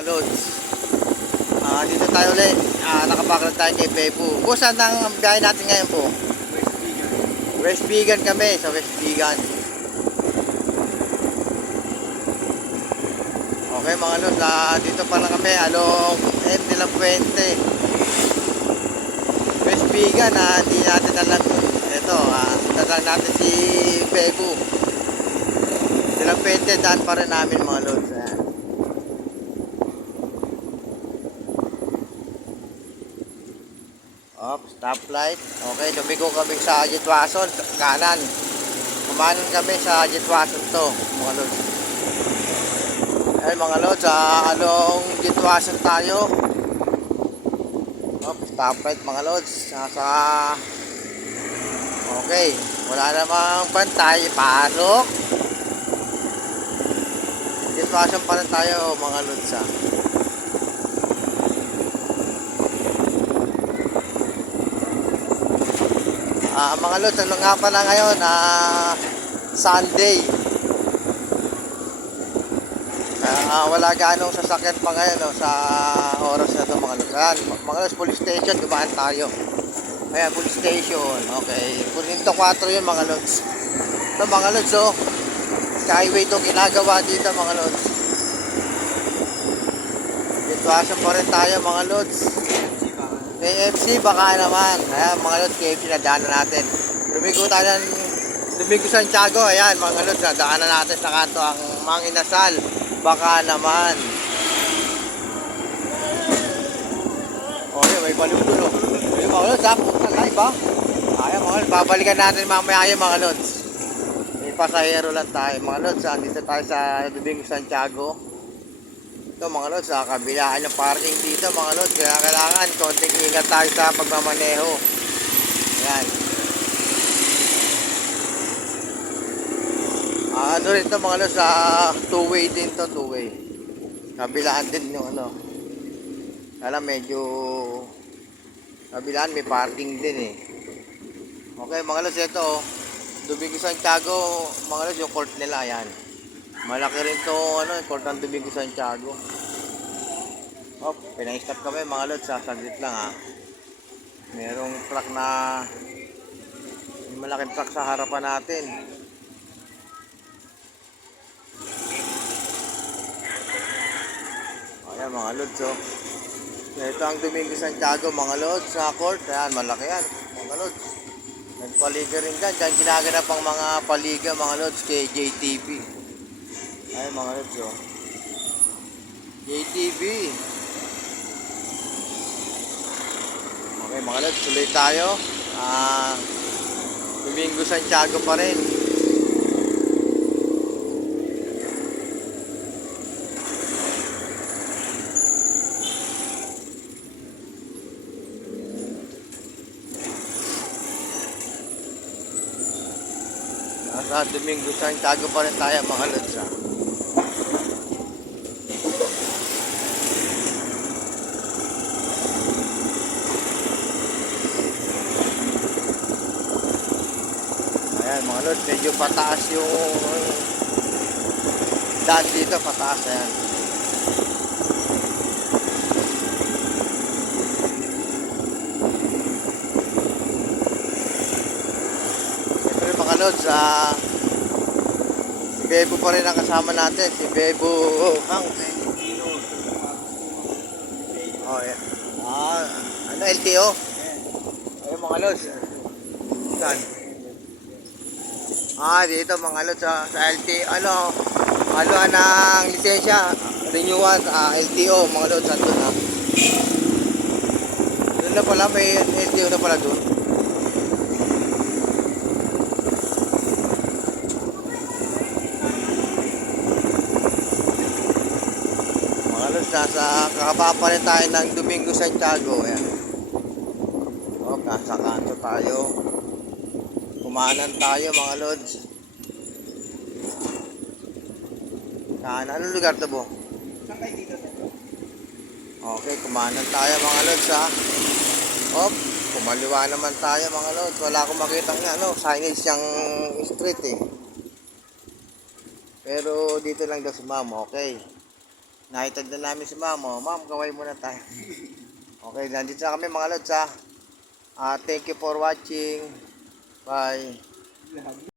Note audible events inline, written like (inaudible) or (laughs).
mga lods. Ah, dito tayo ulit. Ah, nakapaklat tayo kay Pepu. Po, saan ang biyahe natin ngayon po? West Vegan kami, sa West Vegan. Okay mga lods, ah, dito pa lang kami, along M de la Puente. West Vegan, ah, hindi natin alam. Ito, ah, dadaan natin si Pepu. De la Puente, daan pa rin namin mga lods. Ayan. Op, stoplight. Okay, lumigo kami sa Jitwason, kanan. Kumanan kami sa Jitwason to, mga lods. Ay, mga lods, sa anong Jitwason tayo? Op, stoplight mga lods. Nasa... Okay, wala namang bantay. Pasok. Jitwason pa rin tayo, mga lods, ha. Ah, mga lods, ano nga pala ngayon? Ah, Sunday. Ah, wala ganong sasakyan pa ngayon no, sa oras na to mga lods. Ayan, mga lods, police station, dumaan tayo. Ayan, police station. Okay. Pulinto 4 yun mga lods. Ito mga lods, oh. Skyway itong ginagawa dito mga lods. Dito asan pa rin tayo mga lods. KFC baka naman. Ayan mga lods, KFC na daanan natin. Lumigo tayo ng Lumigo Santiago. Ayan mga lods, na daanan natin sa kanto ang Mang Inasal. Baka naman. Okay, may balutulo. Ayun mga lods, ha? Puta, live ha? Ayan mga lods, babalikan natin mamaya yung mga lods. May pasahero lang tayo. Mga lods, ha? Dito tayo sa Domingo Santiago. Ito mga lods, sa kabilaan ng parking dito mga lods. Kaya kailangan konting ingat tayo sa pagmamaneho. Ayan. Ah, ano rin to mga lods, sa two-way din to, two-way. Kabilaan din yung ano. Alam, medyo kabilaan may parking din eh. Okay mga lods, ito oh. Domingo Santiago, mga lods, yung court nila, ayan. Malaki rin to, ano, court ng Domingo Santiago. Oh, pinang-stop kami mga lods, sa saglit lang ha. Merong truck na malaking truck sa harapan natin. Ayan mga lods oh. Ito ang Domingo Santiago mga lods sa court. Ayan, malaki yan mga lods. Nagpaliga rin dyan. Dyan ginaganap ang mga paliga mga lods kay JTV. Ay mga lods oh. JTV. Okay mga lods, tuloy tayo. Ah, Domingo Santiago pa rin. Nasa Domingo Santiago pa rin tayo mga lods ah. Ayan mga lods, medyo pataas yung daan dito, pataas ayan. Siyempre mga lods, ah, si Bebo pa rin ang kasama natin, si Bebo Hang. Oh, yeah. Ah, ano, LTO? Ayun mga lods. Saan? Ah, dito mga lods sa, sa LT, ano, ano ng lisensya, renewal sa LTO, mga lods, andun ha. Doon na pala, may LTO na pala doon. Mga lods, nasa kakababa rin tayo ng Domingo Santiago, ayan. O, nasa kanto tayo. Kumanan tayo mga lods. Saan? Anong lugar to po? Okay, kumanan tayo mga lods ha. Op, kumaliwa naman tayo mga lods. Wala akong makita ng ano, signage yung street eh. Pero dito lang daw si ma'am, okay. Naitag na namin si ma'am. Oh. Ma'am, kaway muna tayo. (laughs) Okay, nandito na kami mga lods ha. Ah, thank you for watching. 拜。